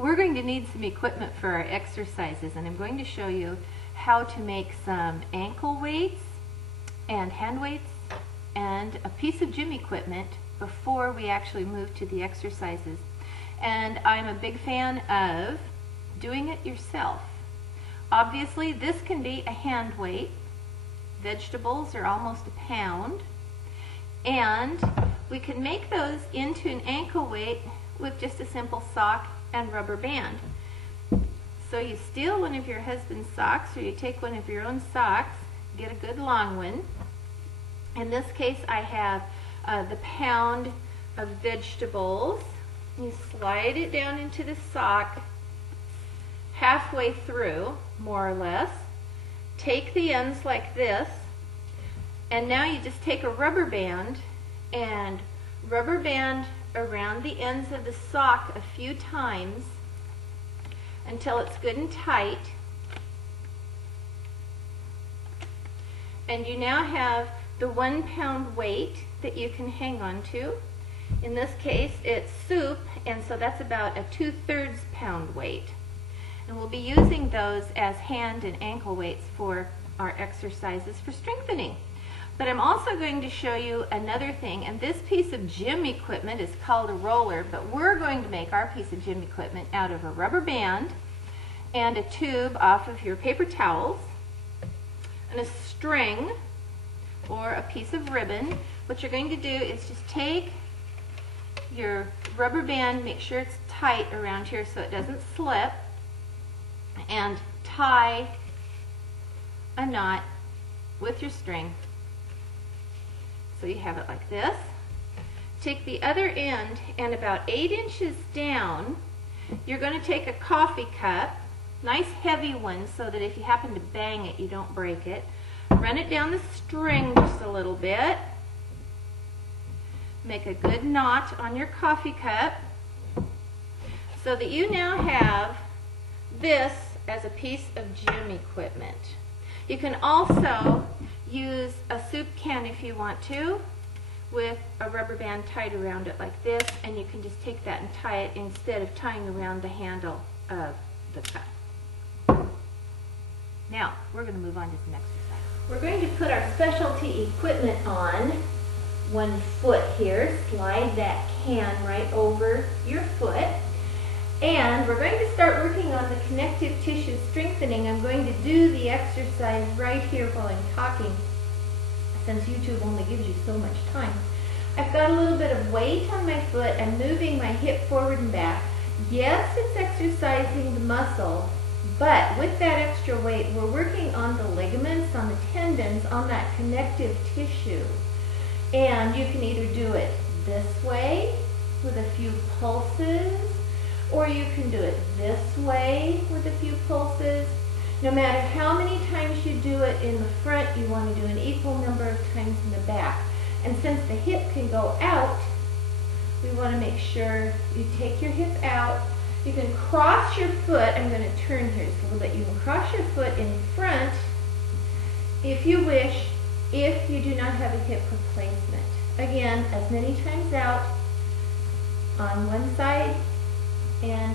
we're going to need some equipment for our exercises, and I'm going to show you how to make some ankle weights and hand weights and a piece of gym equipment before we actually move to the exercises. And I'm a big fan of doing it yourself. Obviously, this can be a hand weight. Vegetables are almost a pound. And we can make those into an ankle weight with just a simple sock and rubber band. So you steal one of your husband's socks, or you take one of your own socks, get a good long one. In this case, I have the pound of vegetables. You slide it down into the sock halfway through, more or less. Take the ends like this, and now you just take a rubber band and rubber band around the ends of the sock a few times until it's good and tight. And you now have the 1 pound weight that you can hang on to. In this case, it's soup, and so that's about a 2/3 pound weight. And we'll be using those as hand and ankle weights for our exercises for strengthening. But I'm also going to show you another thing, and this piece of gym equipment is called a roller, but we're going to make our piece of gym equipment out of a rubber band and a tube off of your paper towels and a string or a piece of ribbon. What you're going to do is just take your rubber band, make sure it's tight around here so it doesn't slip, and tie a knot with your string. So you have it like this. Take the other end, and about 8 inches down, you're going to take a coffee cup, nice heavy one, so that if you happen to bang it, you don't break it. Run it down the string just a little bit. Make a good knot on your coffee cup so that you now have this as a piece of gym equipment. You can also use a soup can if you want to, with a rubber band tied around it like this, and you can just take that and tie it instead of tying around the handle of the cup. Now, we're going to move on to some exercise. We're going to put our specialty equipment on one foot here. Slide that can right over your foot. And we're going to start working on the connective tissue strengthening. I'm going to do the exercise right here while I'm talking, since YouTube only gives you so much time. I've got a little bit of weight on my foot. I'm moving my hip forward and back. Yes, it's exercising the muscle, but with that extra weight, we're working on the ligaments, on the tendons, on that connective tissue. And you can either do it this way with a few pulses, or you can do it this way with a few pulses. No matter how many times you do it in the front, you want to do an equal number of times in the back. And since the hip can go out, we want to make sure you take your hip out. You can cross your foot. I'm going to turn here just a little bit. You can cross your foot in front if you wish, if you do not have a hip replacement. Again, as many times out on one side and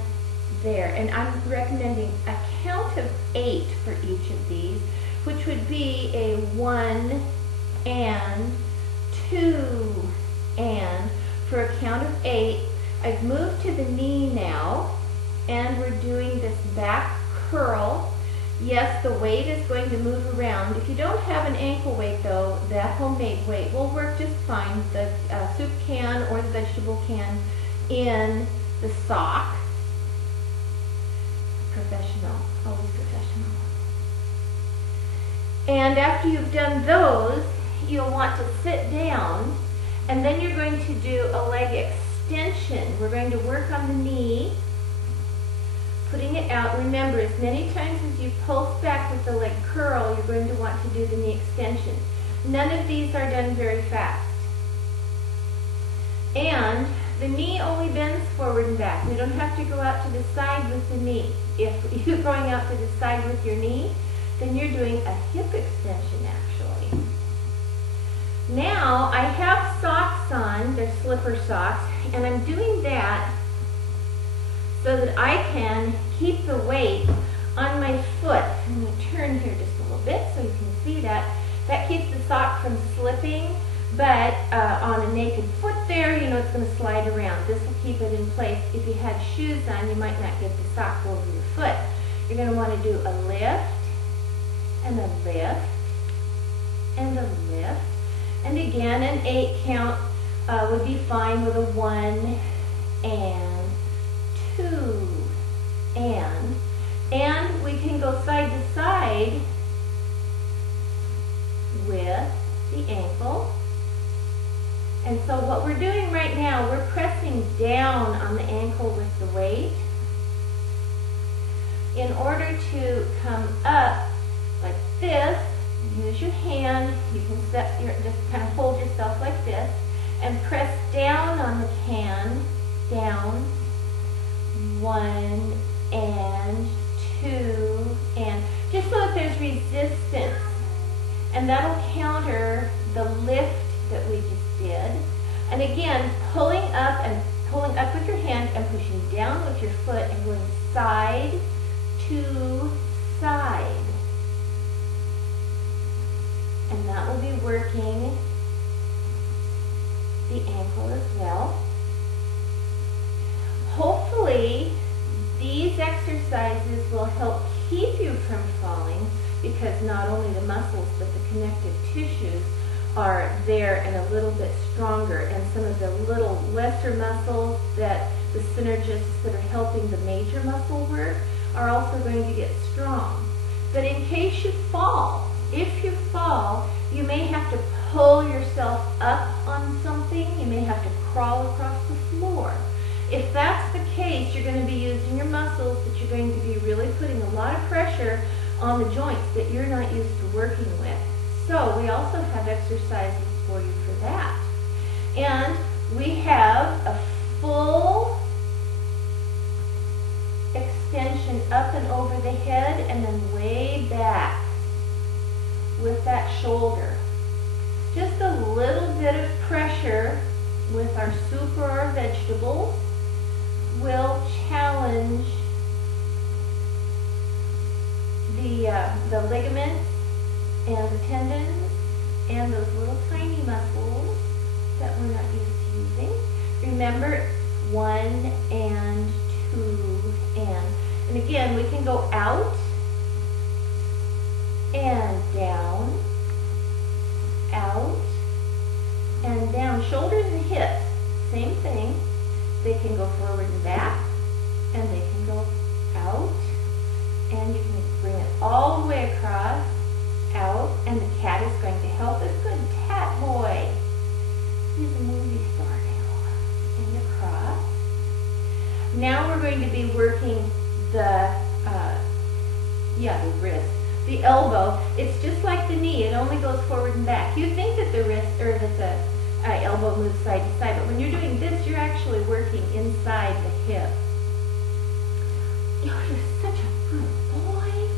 there. And I'm recommending a count of 8 for each of these, which would be a 1 and 2 and. For a count of 8, I've moved to the knee now, and we're doing this back curl. Yes, the weight is going to move around. If you don't have an ankle weight, though, that homemade weight will work just fine. The soup can or the vegetable can in the sock. Professional, always professional. And after you've done those, you'll want to sit down, and then you're going to do a leg extension. We're going to work on the knee, putting it out. Remember, as many times as you pulse back with the leg curl, you're going to want to do the knee extension. None of these are done very fast. And the knee only bends forward and back. We don't have to go out to the side with the knee. If you're going out to the side with your knee, then you're doing a hip extension actually. Now I have socks on, they're slipper socks, and I'm doing that so that I can keep the weight on my foot. I'm going to turn here just a little bit so you can see that. That keeps the sock from slipping, but on a naked foot there, you know, it's going to slide around. This will keep it in place. If you had shoes on, you might not get the sock over your foot. You're going to want to do a lift, and a lift, and a lift. And again, an 8 count would be fine with a 1 and 2 and we can go side to side with the ankle. And so what we're doing right now, we're pressing down on the ankle with the weight in order to come up like this. Use your hand. You can just kind of hold yourself like this and press down on the can, down, 1 and 2, and just so that there's resistance. And that'll counter the lift that we just did. And again, pulling up with your hand and pushing down with your foot and going side to side. And that will be working the ankle as well. Hopefully, these exercises will help keep you from falling, because not only the muscles but the connective tissues are there and a little bit stronger, and some of the little lesser muscles that the synergists that are helping the major muscle work are also going to get strong. But in case you fall, if you fall, you may have to pull yourself up on something. You may have to crawl across the floor. If that's the case, you're going to be using your muscles, but you're going to be really putting a lot of pressure on the joints that you're not used to working with. So we also have exercises for you for that. And we have a full extension up and over the head and then way back with that shoulder. Just a little bit of pressure with our soup or our vegetables will challenge the ligaments and the tendons and those little tiny muscles that we're not used to using. Remember, 1 and 2 and again, we can go out and down, out and down. Shoulders and hips, same thing. They can go forward and back, and they can go out, and you can bring it all the way across, out, and the cat is going to help us. Good cat boy. He's a movie star now. And across. Now we're going to be working the wrist. The elbow, it's just like the knee. It only goes forward and back. You think that the wrist, or that the elbow moves side to side, but when you're doing this, you're actually working inside the hip. Oh, you're such a good boy.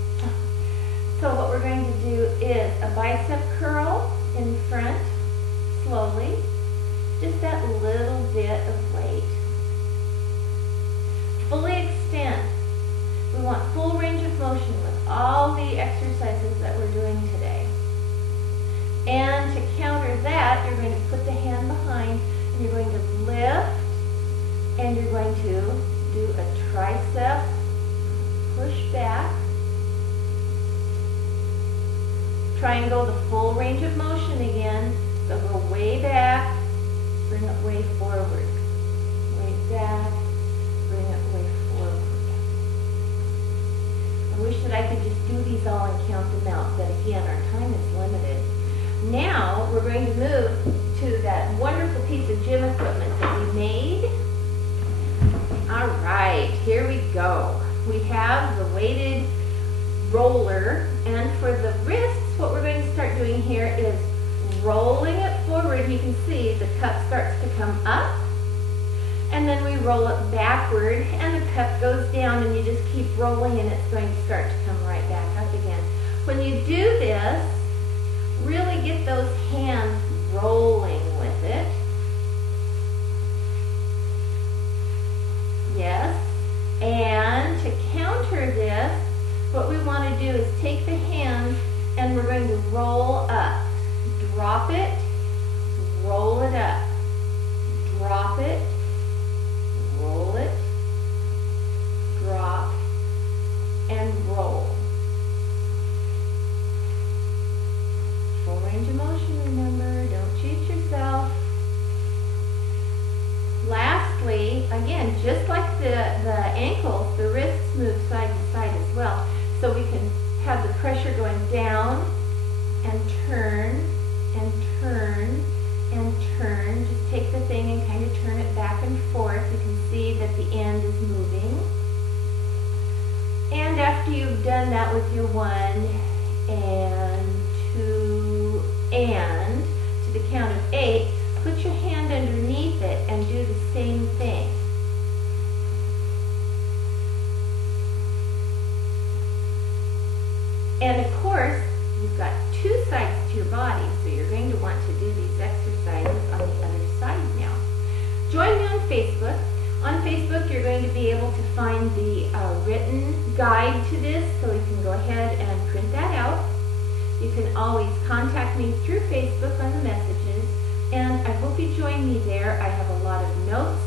So what we're going to do is a bicep curl in front, slowly. Just that little bit of weight. Fully extend. We want full range of motion with all the exercises that we're doing today. And to counter that, you're going to put the hand behind, and you're going to lift, and you're going to do a tricep push back. Try and go the full range of motion again. So go way back, bring it way forward. Way back, bring it way forward. I wish that I could just do these all and count them out, but again, our time is limited. Now, we're going to move to that wonderful piece of gym equipment that we made. All right, here we go. We have the weighted roller, and for the wrists, what we're going to start doing here is rolling it forward. You can see the cup starts to come up, and then we roll it backward, and the cup goes down, and you just keep rolling, and it's going to start to come right back up again. When you do this, really get those hands rolling with it. Yes. And to counter this, what we want to do is take the hands and we're going to roll up. Drop it, roll it up. Drop it, roll it, drop, and roll. Full range of motion, remember, don't cheat yourself. Lastly, again, just like the ankles, the wrists move side to side as well. So we can have the pressure going down and turn and turn and turn. Just take the thing and kind of turn it back and forth. You can see that the end is moving. And after you've done that with your 1 and 2 and to the count of 8, put your hand underneath it and do the same thing. And of course, you've got 2 sides to your body, so you're going to want to do these exercises on the other side now. Join me on Facebook. On Facebook, you're going to be able to find the written guide to this, so you can go ahead and print that out. You can always contact me through Facebook on the messages, and I hope you join me there. I have a lot of notes,